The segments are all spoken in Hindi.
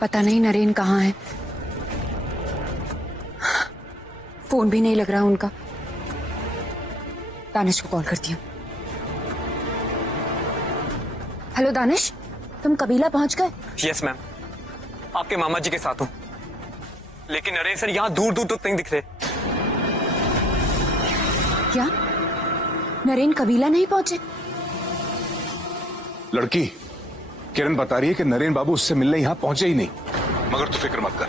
पता नहीं नरेन कहाँ है। फोन भी नहीं लग रहा उनका। दानिश को कॉल करती हूँ। हेलो दानिश, तुम कबीला पहुंच गए? यस मैम, आपके मामा जी के साथ हूँ, लेकिन नरेन सर यहाँ दूर दूर तक नहीं दिख रहे। क्या नरेन कबीला नहीं पहुंचे? लड़की किरण बता रही है कि नरेन बाबू उससे मिलने यहां पहुंचे ही नहीं। मगर तू फिक्र मत कर,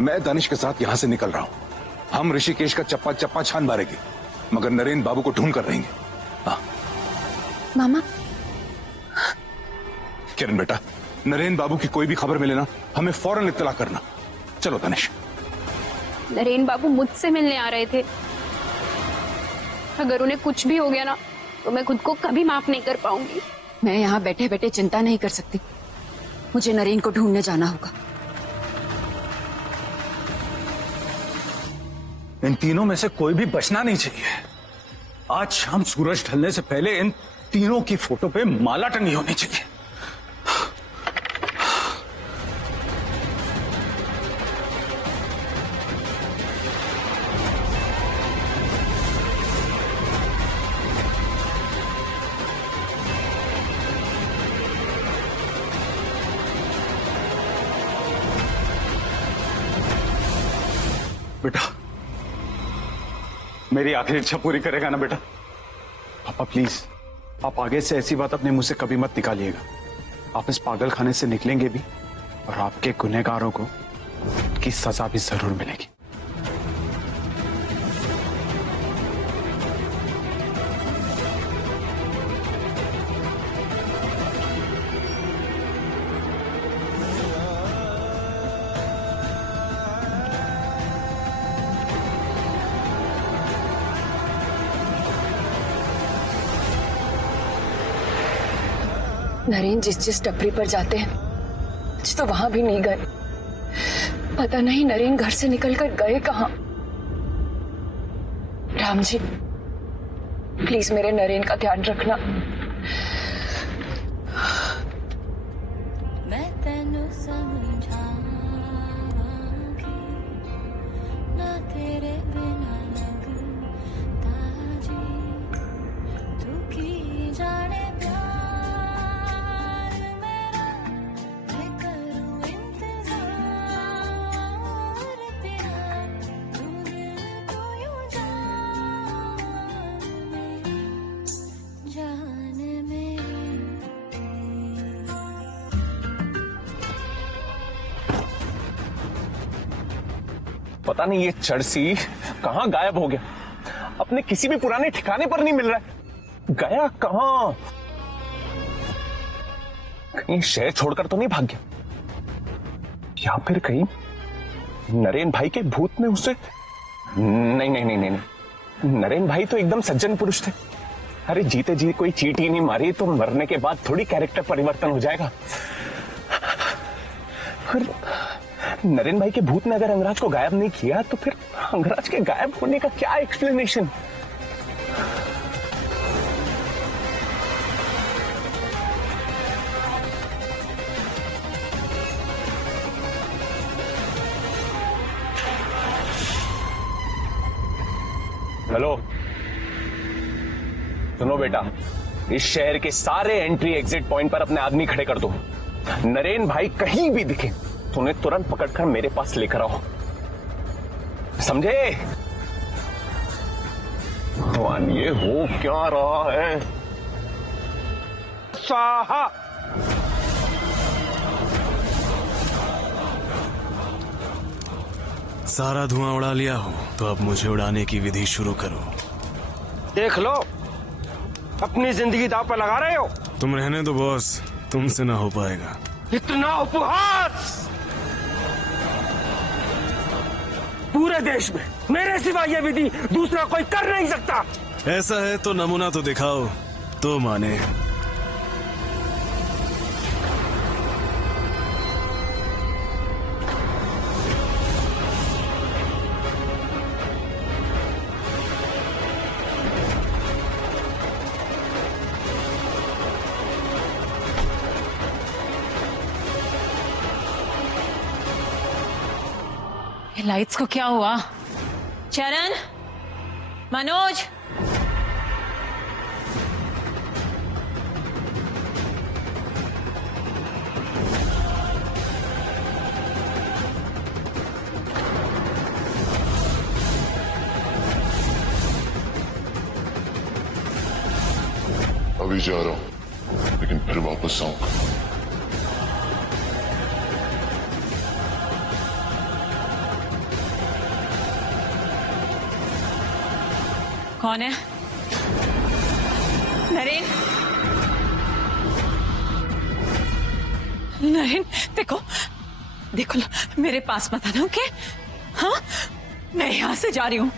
मैं दानिश के साथ यहां से निकल रहा हूं। हम ऋषिकेश का चप्पा चप्पा छान मारेंगे, मगर नरेन बाबू को ढूंढ कर रहेंगे। हाँ मामा। किरण बेटा, नरेन बाबू की कोई भी खबर मिले ना, हमें फौरन इत्तला करना। चलो दानिश। नरेन बाबू मुझसे मिलने आ रहे थे। अगर उन्हें कुछ भी हो गया ना तो मैं खुद को कभी माफ नहीं कर पाऊंगी। मैं यहाँ बैठे बैठे चिंता नहीं कर सकती, मुझे नरेन को ढूंढने जाना होगा। इन तीनों में से कोई भी बचना नहीं चाहिए। आज शाम सूरज ढलने से पहले इन तीनों की फोटो पे माला टंगी होनी चाहिए। बेटा, मेरी आखिरी इच्छा पूरी करेगा ना बेटा? पापा प्लीज, आप आगे से ऐसी बात अपने मुंह से कभी मत निकालिएगा। आप इस पागल खाने से निकलेंगे भी और आपके गुनहगारों को की सजा भी जरूर मिलेगी। नरेन जिस जिस टपरी पर जाते हैं, आज तो वहां भी नहीं गए। पता नहीं नरेन घर से निकलकर गए कहां। राम जी प्लीज मेरे नरेन का ध्यान रखना। पता नहीं ये चर्सी कहाँ गायब हो गया, अपने किसी भी पुराने ठिकाने पर नहीं मिल रहा है। गया कहाँ? कहीं शहर छोड़कर तो नहीं भाग गया, या फिर कहीं नरेन भाई के भूत ने उसे। नहीं नहीं नहीं नहीं, नहीं। नरेन भाई तो एकदम सज्जन पुरुष थे। अरे जीते जी कोई चींटी नहीं मारी तो मरने के बाद थोड़ी कैरेक्टर परिवर्तन हो जाएगा। नरेन भाई के भूत ने अगर अंगराज को गायब नहीं किया तो फिर अंगराज के गायब होने का क्या एक्सप्लेनेशन? हेलो सुनो बेटा, इस शहर के सारे एंट्री एग्जिट पॉइंट पर अपने आदमी खड़े कर दो। नरेन भाई कहीं भी दिखे तो उन्हें तुरंत पकड़कर मेरे पास लेकर आओ, समझे? भगवान ये हो क्या रहा है? साहा सारा धुआं उड़ा लिया हो तो अब मुझे उड़ाने की विधि शुरू करो। देख लो, अपनी जिंदगी दांव पर लगा रहे हो। तुम रहने दो बॉस, तुमसे ना हो पाएगा। इतना उपहास पूरे देश में मेरे सिवा ये विधि दूसरा कोई कर नहीं सकता। ऐसा है तो नमूना तो दिखाओ तो माने। लाइट्स को क्या हुआ? चरण, मनोज, अभी जा रहा हूं, लेकिन फिर वापस आऊंगा। कौन है? नरेन, नरेन, देखो देखो, मेरे पास मत आना, ओके? हाँ, मैं यहां से जा रही हूं।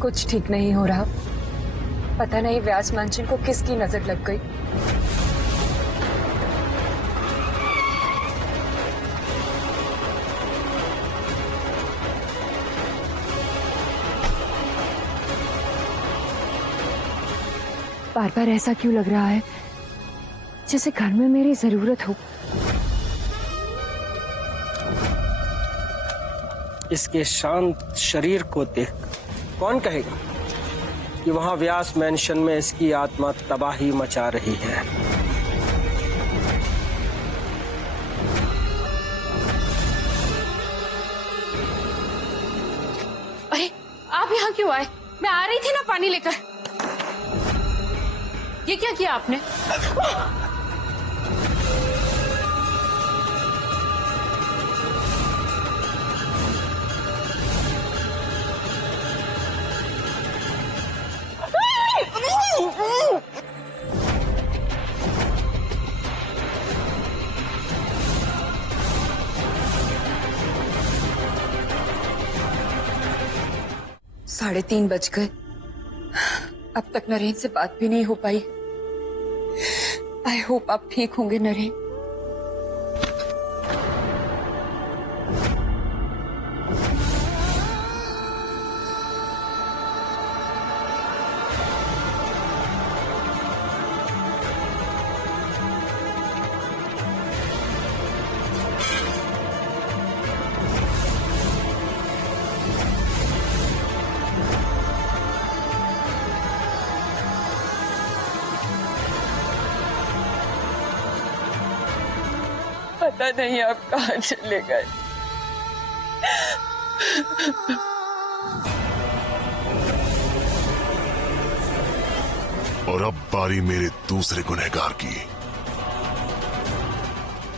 कुछ ठीक नहीं हो रहा। पता नहीं व्यास मैंशन को किसकी नजर लग गई। बार बार ऐसा क्यों लग रहा है जैसे घर में मेरी जरूरत हो। इसके शांत शरीर को देख कौन कहेगा कि वहां व्यास मैंशन में इसकी आत्मा तबाही मचा रही है। अरे आप यहाँ क्यों आए? मैं आ रही थी ना पानी लेकर। ये क्या किया आपने? 3:30 बज गए। अब तक नरेन से बात भी नहीं हो पाई। आई होप आप ठीक होंगे नरेन। पता नहीं आप कहाँ चले गए। और अब बारी मेरे दूसरे गुनहगार की।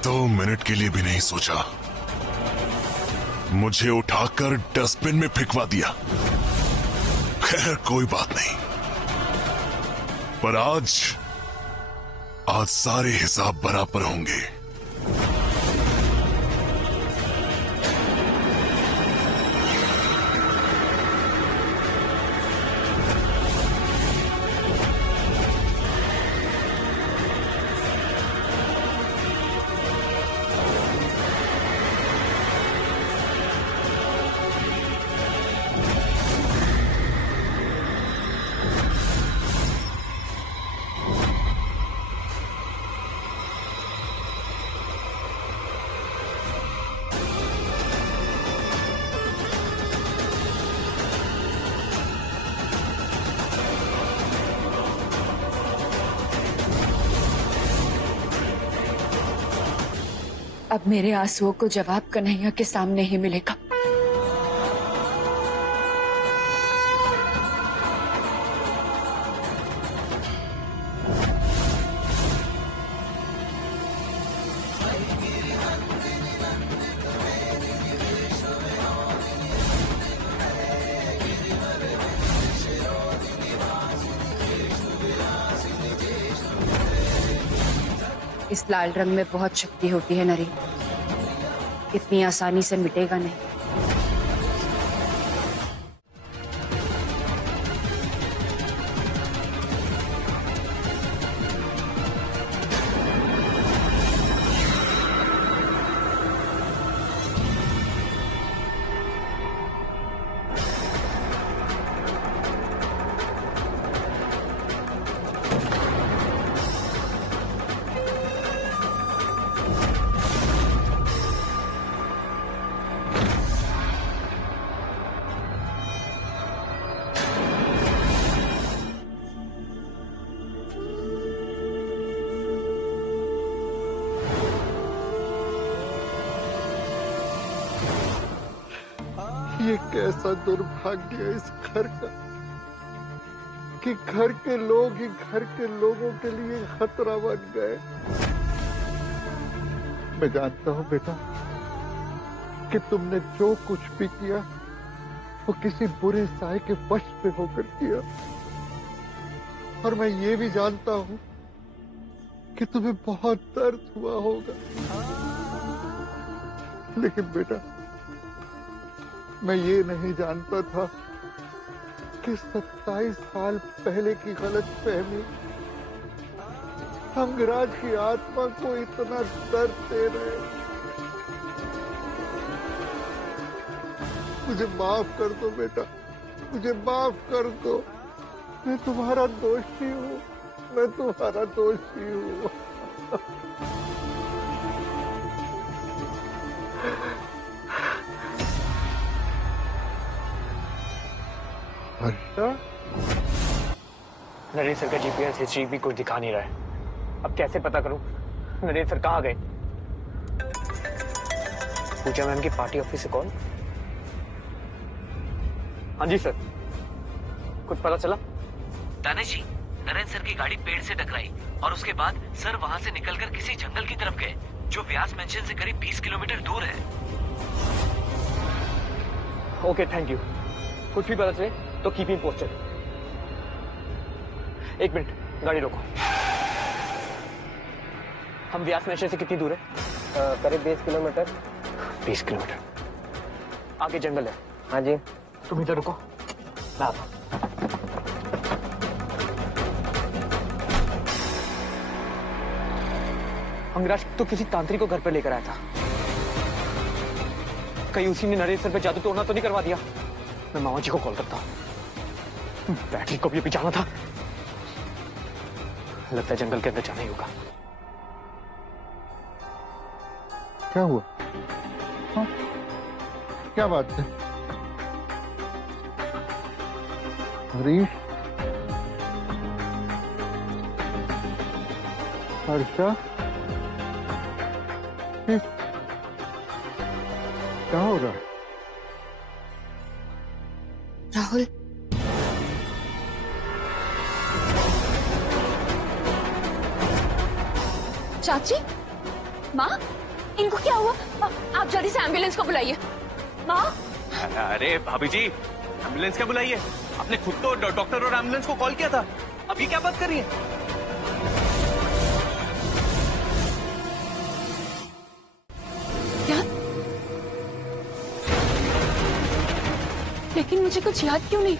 2 मिनट के लिए भी नहीं सोचा, मुझे उठाकर डस्टबिन में फेंकवा दिया। खैर कोई बात नहीं, पर आज सारे हिसाब बराबर होंगे। अब मेरे आंसुओं को जवाब कन्हैया के सामने ही मिलेगा। इस लाल रंग में बहुत शक्ति होती है नरेन, इतनी आसानी से मिटेगा नहीं। ये कैसा दुर्भाग्य है इस घर का कि घर के लोग ही घर के लोगों के लिए खतरा बन गए। मैं जानता हूं बेटा कि तुमने जो कुछ भी किया वो किसी बुरे साए के वश में होकर किया, और मैं ये भी जानता हूं कि तुम्हें बहुत दर्द हुआ होगा। लेकिन बेटा मैं ये नहीं जानता था कि 27 साल पहले की गलतफहमी अंगराज की आत्मा को इतना दर्द दे रहे। मुझे माफ कर दो बेटा, मुझे माफ कर दो। मैं तुम्हारा दोषी हूँ, मैं तुम्हारा दोषी हूँ। अच्छा, नरेन सर का जीपीएस हिस्ट्री भी कुछ दिखा नहीं रहा है। अब कैसे पता करूं नरेन सर कहाँ गए? पूजा मैम की पार्टी ऑफिस से कॉल। हाँ जी सर, कुछ पता चला? दानेश जी, नरेन सर की गाड़ी पेड़ से टकराई और उसके बाद सर वहां से निकलकर किसी जंगल की तरफ गए जो व्यास मेंशन से करीब 20 किलोमीटर दूर है। Okay, thank you. कुछ भी पता चले तो कीप मी पोस्टेड। एक मिनट, गाड़ी रोको। हम व्यास मेंशन से कितनी दूर है? करीब 20 किलोमीटर। 20 किलोमीटर आगे जंगल है। हाँ जी। तुम इधर रुको, मैं आता हूं। अंगराज तो किसी तांत्रिक को घर पर लेकर आया था। कहीं उसी ने नरेन सर पे जादू टोना तो नहीं करवा दिया? मैं मामा जी को कॉल करता हूं। बैटरी को भी अभी जाना था। लगता है जंगल के अंदर जाना ही होगा। क्या हुआ? हाँ? क्या बात है? हरीश, हर्षा, क्या हो रहा है? राहुल, चाची, माँ, इनको क्या हुआ? आप जल्दी से एम्बुलेंस को बुलाइए। माँ, अरे भाभी जी, एम्बुलेंस क्या बुलाइए? आपने खुद तो डॉक्टर और एम्बुलेंस को कॉल किया था। अब ये क्या बात कर रही है? लेकिन मुझे कुछ याद क्यों नहीं?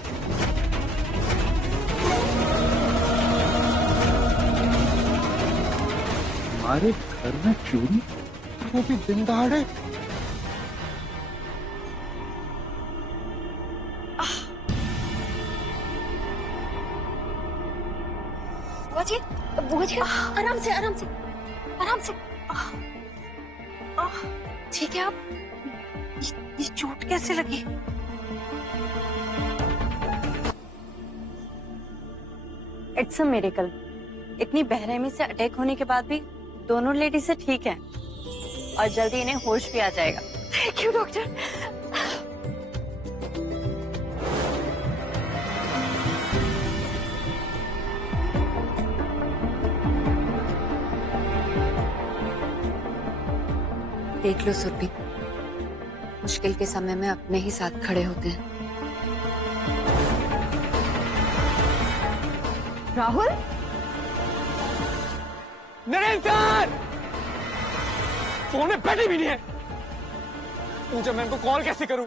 हमारे घर में चोरी, वो भी दिन दहाड़े। बुआ जी, आराम से, आराम से, आराम से। ठीक है। आप ये चोट कैसे लगी? It's a miracle. इतनी बेरहमी से अटैक होने के बाद भी दोनों लेडीज से ठीक है और जल्दी इन्हें होश भी आ जाएगा। Thank you doctor. देख लो सुरभि, मुश्किल के समय में अपने ही साथ खड़े होते हैं। राहुल, नरेन सर फोन में बैटरी भी नहीं है। मुझे मैं इनको कॉल कैसे करूं?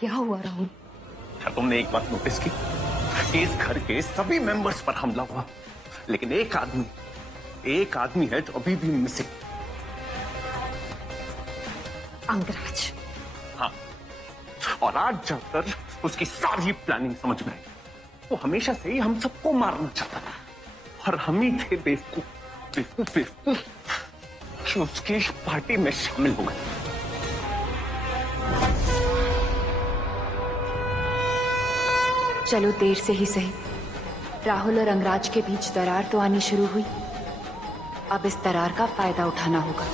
क्या हुआ राहुल? क्या तुमने एक बात नोटिस की? इस घर के सभी मेंबर्स पर हमला हुआ, लेकिन एक आदमी है जो अभी भी मिसिंग। अंगराज। हाँ, और आज जाकर उसकी सारी प्लानिंग समझ में आई। वो हमेशा से ही हम सबको मारना चाहता था, और हम ही थे बेवकूफ कि उसकी इस पार्टी में शामिल हो गए। चलो देर से ही सही, राहुल और अंगराज के बीच दरार तो आनी शुरू हुई। अब इस दरार का फायदा उठाना होगा।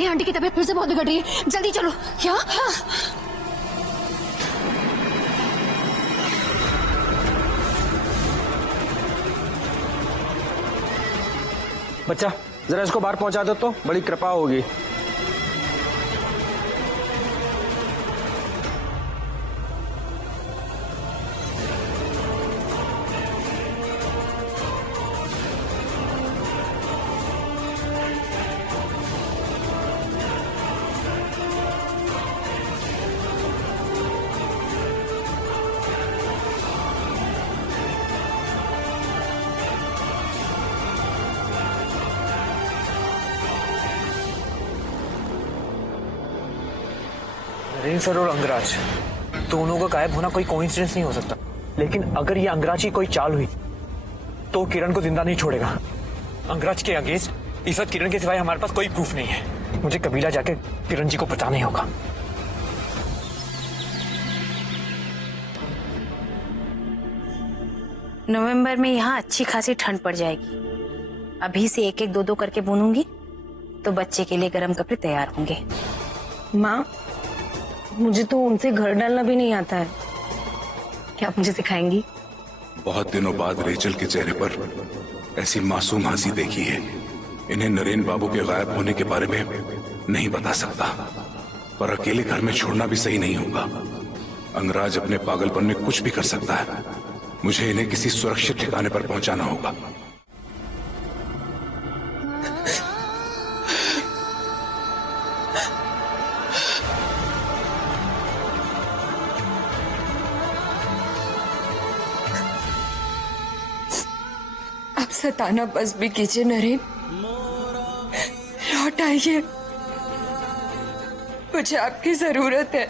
भाभी आंटी की तबीयत फिर से बहुत बिगड़ रही है, जल्दी चलो। क्या? बच्चा जरा इसको बाहर पहुंचा दो तो बड़ी कृपा होगी। नरेन सर और अंगराज दोनों का गायब होना कोई कोइंसिडेंस नहीं हो सकता, लेकिन अगर ये अंगराज की कोई चाल हुई तो किरण को जिंदा नहीं छोड़ेगा। अंगराज के अगेंस्ट इस वक्त किरण के सिवाय हमारे पास कोई प्रूफ नहीं है। मुझे कबीला जाके किरण जी को बचाना ही होगा। नवंबर में यहाँ अच्छी खासी ठंड पड़ जाएगी। अभी से एक एक दो दो करके बुनूंगी तो बच्चे के लिए गर्म कपड़े तैयार होंगे। माँ, मुझे तो उनसे घर डालना भी नहीं आता है, क्या आप मुझे सिखाएंगी? बहुत दिनों बाद रेचल के चेहरे पर ऐसी मासूम हंसी देखी है। इन्हें नरेन बाबू के गायब होने के बारे में नहीं बता सकता, पर अकेले घर में छोड़ना भी सही नहीं होगा। अंगराज अपने पागलपन में कुछ भी कर सकता है। मुझे इन्हें किसी सुरक्षित ठिकाने पर पहुंचाना होगा। आप सताना बस भी कीजिए नरेन, लौट आइए, मुझे आपकी जरूरत है।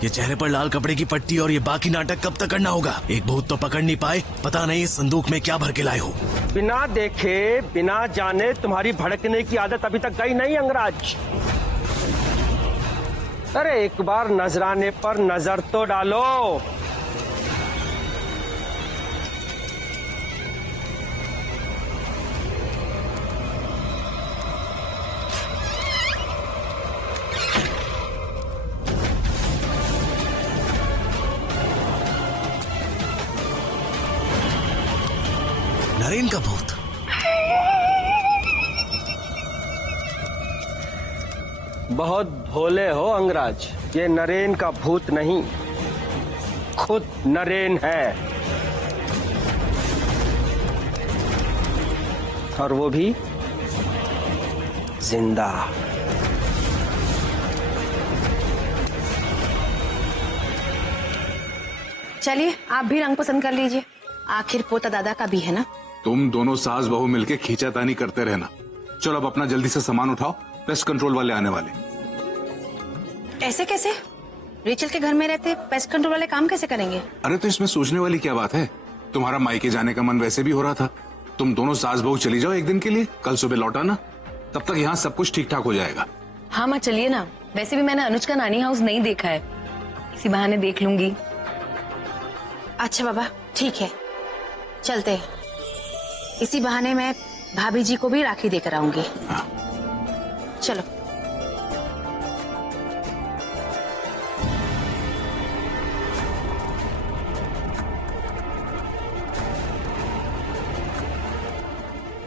ये चेहरे पर लाल कपड़े की पट्टी और ये बाकी नाटक कब तक करना होगा? एक भूत तो पकड़ नहीं पाए, पता नहीं इस संदूक में क्या भर के लाए हो। बिना देखे बिना जाने तुम्हारी भड़कने की आदत अभी तक गई नहीं अंगराज। अरे एक बार नजराने पर नजर तो डालो। नरेन का भूत। बहुत भोले हो अंगराज, ये नरेन का भूत नहीं, खुद नरेन है, और वो भी जिंदा। चलिए आप भी रंग पसंद कर लीजिए, आखिर पोता दादा का भी है ना। तुम दोनों सास बहू मिलके खींचातानी करते रहना। चलो अब अपना जल्दी से सामान उठाओ, पेस्ट कंट्रोल वाले आने वाले। ऐसे कैसे? रेचल के घर में रहते पेस्ट कंट्रोल वाले काम कैसे करेंगे? अरे तो इसमें सोचने वाली क्या बात है? तुम्हारा मायके जाने का मन वैसे भी हो रहा था। तुम दोनों सास बहू चली जाओ एक दिन के लिए, कल सुबह लौट आना, तब तक यहाँ सब कुछ ठीक ठाक हो जाएगा। हाँ माँ चलिए ना, वैसे भी मैंने अनुज का नानी हाउस नहीं देखा है, इसी बहाने देख लूंगी। अच्छा बाबा ठीक है, चलते हैं। इसी बहाने मैं भाभी जी को भी राखी देकर आऊंगी। चलो।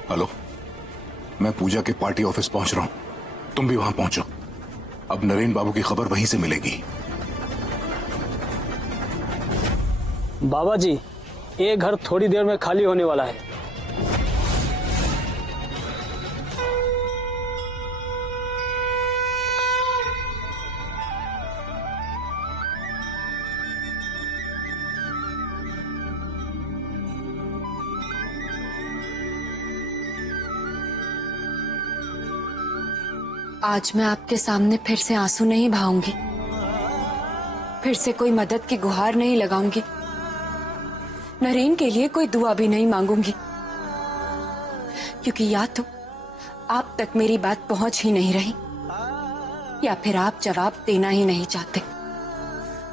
हेलो, मैं पूजा के पार्टी ऑफिस पहुंच रहा हूं, तुम भी वहां पहुंचो। अब नरेन बाबू की खबर वहीं से मिलेगी। बाबा जी, ये घर थोड़ी देर में खाली होने वाला है। आज मैं आपके सामने फिर से आंसू नहीं बहाऊंगी, फिर से कोई मदद की गुहार नहीं लगाऊंगी, नरेन के लिए कोई दुआ भी नहीं मांगूंगी, क्योंकि या तो आप तक मेरी बात पहुंच ही नहीं रही या फिर आप जवाब देना ही नहीं चाहते।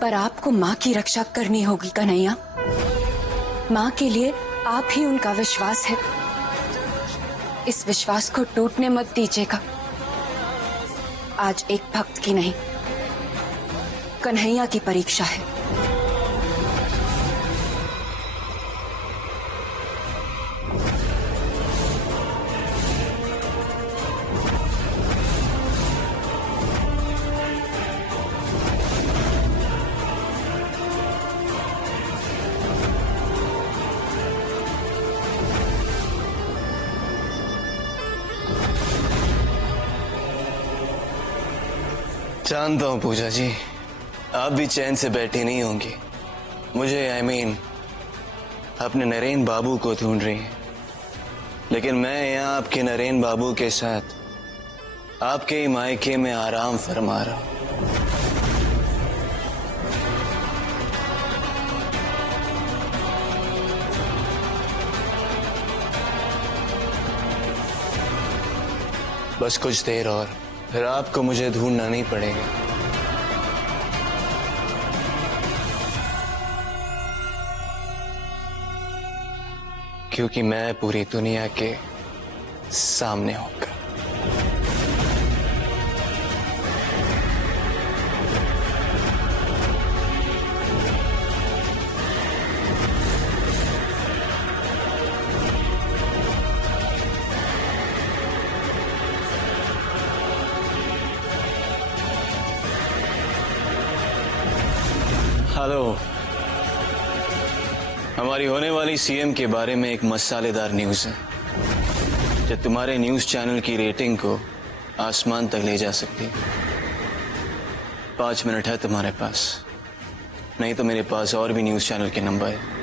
पर आपको माँ की रक्षा करनी होगी कन्हैया। माँ के लिए आप ही उनका विश्वास है। इस विश्वास को टूटने मत दीजिएगा। आज एक भक्त की नहीं, कन्हैया की परीक्षा है। जानता हूँ पूजा जी, आप भी चैन से बैठी नहीं होंगी। मुझे अपने नरेन बाबू को ढूंढ रही हैं, लेकिन मैं यहाँ आपके नरेन बाबू के साथ आपके ही मायके में आराम फरमा रहा हूँ। बस कुछ देर और, फिर आपको मुझे ढूंढना नहीं पड़ेगा। क्योंकि मैं पूरी दुनिया के सामने होगा। हेलो, हमारी होने वाली सीएम के बारे में एक मसालेदार न्यूज है जो तुम्हारे न्यूज चैनल की रेटिंग को आसमान तक ले जा सकती है। 5 मिनट है तुम्हारे पास, नहीं तो मेरे पास और भी न्यूज चैनल के नंबर है।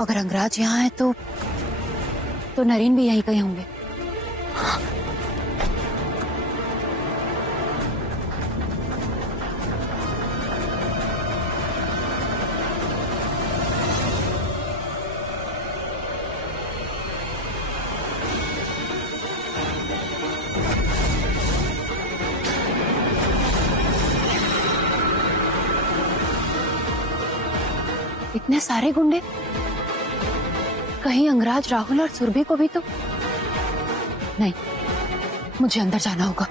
अगर अंगराज यहाँ है तो नरेन भी यहीं कहीं होंगे। इतने सारे गुंडे, कहीं अंगराज, राहुल और सुरभि को भी तो नहीं। मुझे अंदर जाना होगा।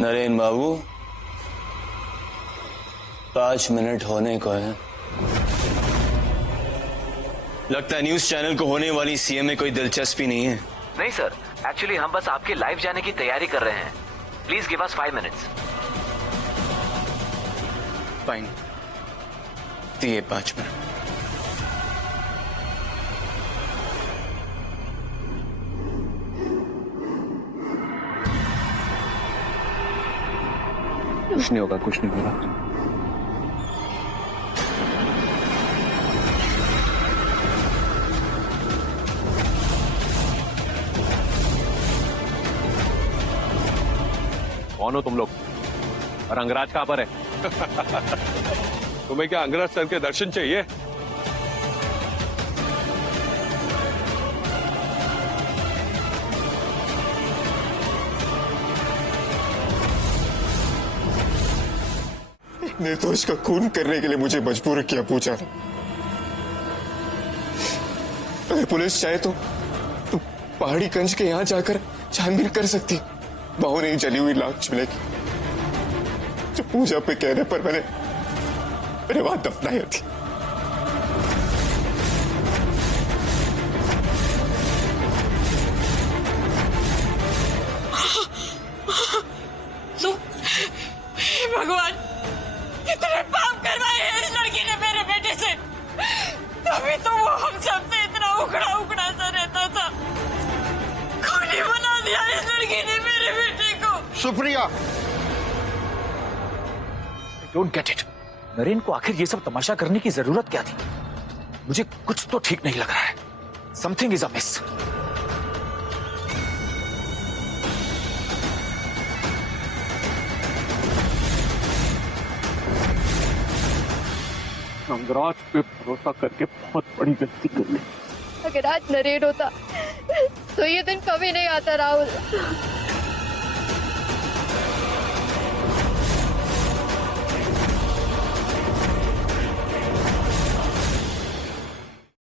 नरेन बाबू, 5 मिनट होने को है। लगता है न्यूज चैनल को होने वाली सीएम में कोई दिलचस्पी नहीं है। नहीं सर, एक्चुअली हम बस आपके लाइव जाने की तैयारी कर रहे हैं। Please give us 5 minutes. Fine, दिए 5 मिनट। कुछ नहीं होगा, कुछ नहीं होगा। कौन हो तुम लोग और अंगराज कहां पर है? तुम्हें क्या अंगराज सर के दर्शन चाहिए? निर्दोष का खून करने के लिए मुझे मजबूर किया पूजा ने। अगर पुलिस चाहे तो पहाड़ी गंज के यहां जाकर छानबीन कर सकती। बाहों नहीं जली हुई लाश मिलेगी जो पूजा पे कहने पर मैंने वहां दफनाई थी। तो भगवान, कितने पाप करवाए हैं इस लड़की ने मेरे बेटे से, तभी तो वो हम सब छोड़ेगी नहीं मेरे बेटे को। Supriya, don't get it. Naren को आखिर ये सब तमाशा करने की जरूरत क्या थी? मुझे कुछ तो ठीक नहीं लग रहा है। Something is Amish. अंगराज पे भरोसा करके बहुत बड़ी गलती कर ली। अगर आज नरेन होता तो ये दिन कभी नहीं आता राहुल।